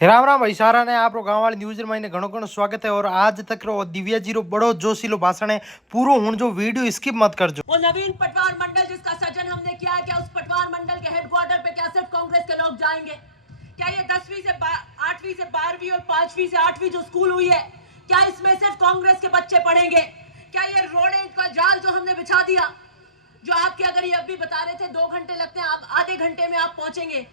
राम राम भाई सारा ने आप गाँव वाली न्यूज में घणो घणो स्वागत है। और आज तक रो दिव्या जी रो बड़ो जोशीलो भाषण है पूरो हुन जो वीडियो स्किप मत करजो। वो नवीन पटवार मंडल जिसका सृजन हमने किया है, क्या उस पटवार मंडल के हेडक्वार्टर पे क्या सिर्फ कांग्रेस के लोग जाएंगे? क्या ये 10वीं से 8वीं से 12वीं और 5वीं से 8वीं जो स्कूल हुई है, क्या इसमें सिर्फ कांग्रेस के बच्चे पढ़ेंगे? क्या ये रोड़े का जाल जो हमने बिछा दिया, जो आपके अगर ये अभी बता रहे थे 2 घंटे लगते हैं, आप आधे घंटे में आप पहुंचेंगे।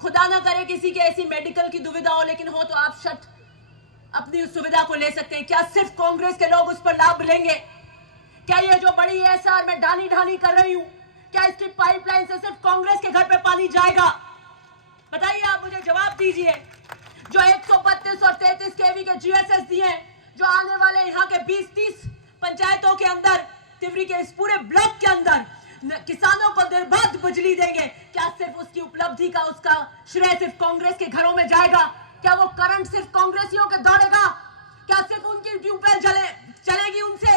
खुदा ना करे किसी की ऐसी मेडिकल की दुविधा हो, लेकिन हो तो आप अपनी उस सुविधा को ले सकते हैं। क्या सिर्फ कांग्रेस के लोग उस पर लाभ लेंगे? क्या ये जो बड़ी एसआर में ढानी ढानी कर रही हूं, क्या इसकी पाइपलाइन से सिर्फ कांग्रेस के घर पे पानी जाएगा? बताइए, आप मुझे जवाब दीजिए। जो 132 और 33 केवी के जीएसएस दिए, जो आने वाले यहाँ के 20-30 पंचायतों के अंदर, तिवरी के इस पूरे ब्लॉक के अंदर किसानों को निर्बाध बिजली देंगे, क्या सिर्फ उसकी उपलब्धि का उसका श्रेय सिर्फ कांग्रेस के घरों में जाएगा? क्या वो करंट सिर्फ कांग्रेसियों के दौड़ेगा? क्या सिर्फ उनकी ट्यूबवेल चलेगी उनसे?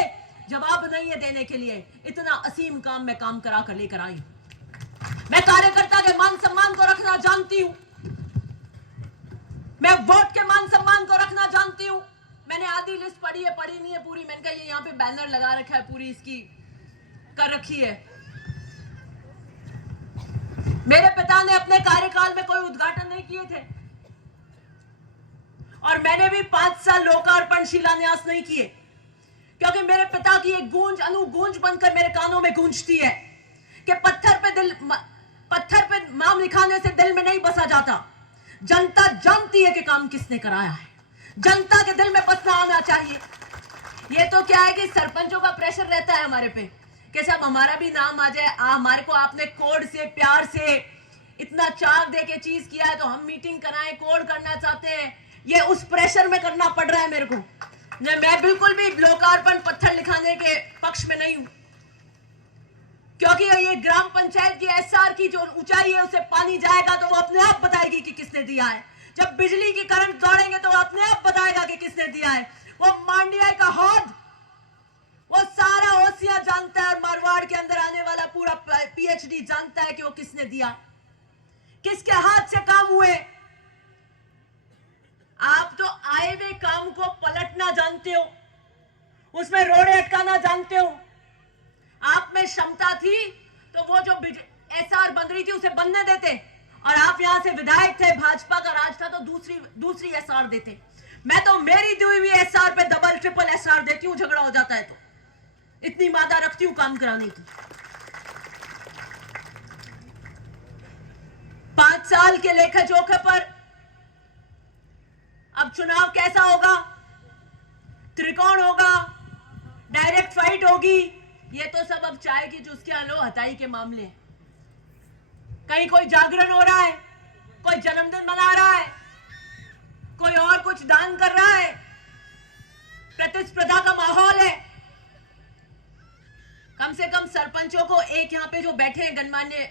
जवाब नहीं है देने के लिए। इतना असीम काम मैं काम करा कर लेकर आई। मैं कार्यकर्ता के मान सम्मान को रखना जानती हूं, मैं वोट के मान सम्मान को रखना जानती हूं। मैंने आधी लिस्ट पढ़ी है, पढ़ी नहीं है पूरी। मैंने कहा ये यहाँ पे बैनर लगा रखा है, पूरी इसकी कर रखी है। मेरे पिता ने अपने कार्यकाल में कोई उद्घाटन नहीं किए थे, और मैंने भी 5 साल लोकार्पण शिलान्यास नहीं किए, क्योंकि मेरे पिता की एक गूंज अनुगूंज बनकर मेरे कानों में गूंजती है कि पत्थर पे नाम लिखाने से दिल में नहीं बसा जाता। जनता जानती है कि काम किसने कराया है, जनता के दिल में बसना आना चाहिए। ये तो क्या है कि सरपंचों का प्रेशर रहता है हमारे पे कि साहब हमारा भी नाम आ जाए, हमारे को आपने कोड से प्यार से इतना चाव दे के चीज किया है, तो हम मीटिंग कराएं, कोड करना चाहते हैं। ये उस प्रेशर में करना पड़ रहा है मेरे को। मैं बिल्कुल भी लोकार्पण पत्थर लिखाने के पक्ष में नहीं हूं, क्योंकि ये ग्राम पंचायत की एसआर की जो ऊंचाई है, उसे पानी जाएगा तो वो अपने आप बताएगी कि किसने दिया है। जब बिजली की करंट दौड़ेंगे तो वो अपने आप बताएगा कि किसने दिया है। वो मांडिया का हौद, वो सारा ओसिया जानता है, और मारवाड़ के अंदर आने वाला पूरा पीएचडी जानता है कि वो किसने दिया, किसके हाथ से काम हुए। आप तो आए हुए काम को पलटना जानते हो, उसमें रोड़े अटकाना जानते हो। आप में क्षमता थी तो वो जो एसआर बन रही थी उसे बनने देते, और आप यहां से विधायक थे, भाजपा का राज था, तो दूसरी एसआर देते। मैं तो मेरी दी हुई एसआर पे डबल ट्रिपल एसआर देती हूं, झगड़ा हो जाता है तो इतनी मादा रखती हूं काम कराने की। 5 साल के लेखा जोखा पर अब चुनाव कैसा होगा? त्रिकोण होगा, डायरेक्ट फाइट होगी, ये तो सब अब चाय की चुस्की लो हटाई के मामले हैं। कहीं कोई जागरण हो रहा है, कोई जन्मदिन मना रहा है, कोई और कुछ दान कर रहा है, प्रतिस्पर्धा का माहौल है। कम से कम सरपंचों को एक यहाँ पे जो बैठे हैं गणमान्य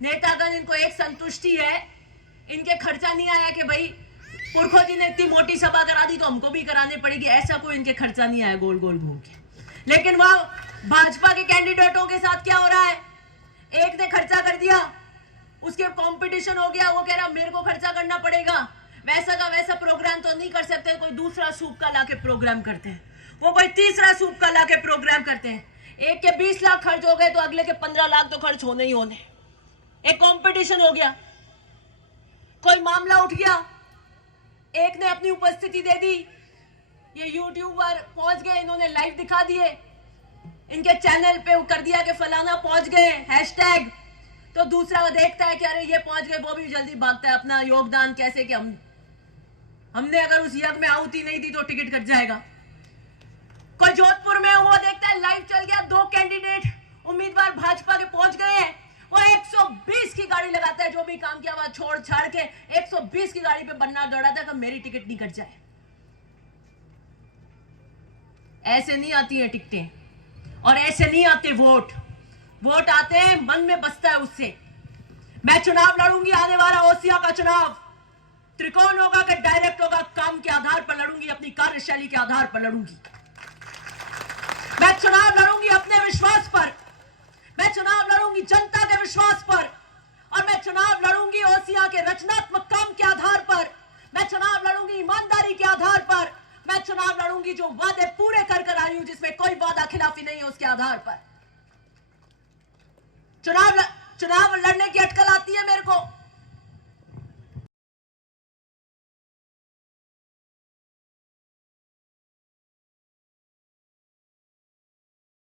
नेतागण, इनको एक संतुष्टि है, इनके खर्चा नहीं आया कि भाई पुरखों जी ने इतनी मोटी सभा करा दी तो हमको भी करानी पड़ेगी, ऐसा कोई इनके खर्चा नहीं आया गोल गोल घूम के। लेकिन वह भाजपा के कैंडिडेटों के साथ क्या हो रहा है? एक ने खर्चा कर दिया, उसके कंपटीशन हो गया, वो कह रहा मेरे को खर्चा करना पड़ेगा, वैसा का वैसा प्रोग्राम तो नहीं कर सकते, कोई दूसरा सूप का लाके प्रोग्राम करते हैं, वो कोई तीसरा सूप का लाके प्रोग्राम करते हैं। एक के 20 लाख खर्च हो गए तो अगले के 15 लाख तो खर्च होने ही होने। एक कंपटीशन हो गया, कोई मामला उठ गया, एक ने अपनी उपस्थिति दे दी, ये यूट्यूबर पहुंच गए, इन्होंने लाइव दिखा दिए, इनके चैनल पे कर दिया कि फलाना पहुंच गए हैशटैग, तो दूसरा वो देखता है कि अरे ये पहुंच गए, वो भी जल्दी भागता है अपना योगदान कैसे कि हमने अगर उस यज्ञ में आहुति नहीं दी तो टिकट कट जाएगा। कोई जोधपुर में वो देखता है लाइव चल गया, 2 कैंडिडेट उम्मीदवार भाजपा के पहुंच गए हैं, वो 120 की गाड़ी लगाता है, जो भी काम किया वह छोड़ छाड़ के 120 की गाड़ी पे बनना दौड़ाता है कि मेरी टिकट नहीं कट जाए। ऐसे नहीं आती है टिकटें, और ऐसे नहीं आते वोट आते हैं मन में बसता है उससे। मैं चुनाव लड़ूंगी, आने वाला ओसिया का चुनाव त्रिकोण होगा कि डायरेक्ट होगा, काम के आधार पर लड़ूंगी, अपनी कार्यशैली के आधार पर लड़ूंगी। मैं चुनाव लड़ूंगी अपने विश्वास पर, मैं चुनाव लड़ूंगी जनता के विश्वास पर, और मैं चुनाव लड़ूंगी ओसिया के रचनात्मक काम के आधार पर। मैं चुनाव रहूंगी जो वादे पूरे कर आई हूं, जिसमें कोई वादा खिलाफी नहीं है उसके आधार पर। चुनाव